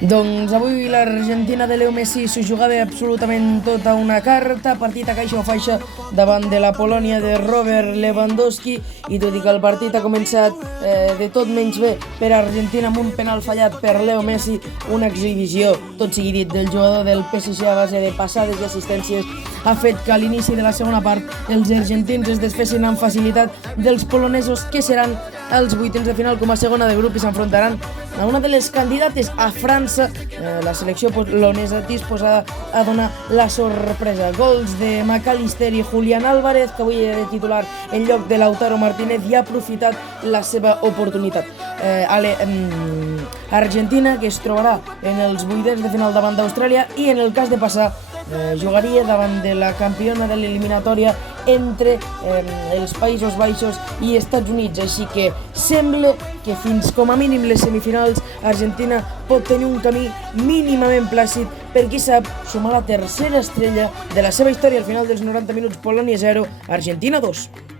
Doncs avui l'Argentina de Leo Messi s'ho jugava absolutament tota una carta, partit a caixa o faixa davant de la Polònia de Robert Lewandowski, i tot i que el partit ha començat de tot menys bé per Argentina amb un penal fallat per Leo Messi, una exhibició, tot sigui dit, del jugador del PSG a base de passades i assistències, ha fet que a l'inici de la segona part els argentins es desfessin amb facilitat dels polonesos, que seran els vuitens de final com a segona de grup i s'enfrontaran a una de les candidates, a França, la selecció polonesa disposada a donar la sorpresa. Gols de McAllister i Julián Álvarez, que avui era de titular en lloc de Lautaro Martínez, i ha aprofitat la seva oportunitat. Argentina, que es trobarà en els vuitens de final davant d'Austràlia, i en el cas de passar jugaria davant de la campiona de l'eliminatòria entre els Països Baixos i Estats Units, així que sembla que fins com a mínim les semifinals Argentina pot tenir un camí mínimament plàcid per, qui sap, sumar la tercera estrella de la seva història al final dels 90 minuts. Polònia 0, Argentina 2.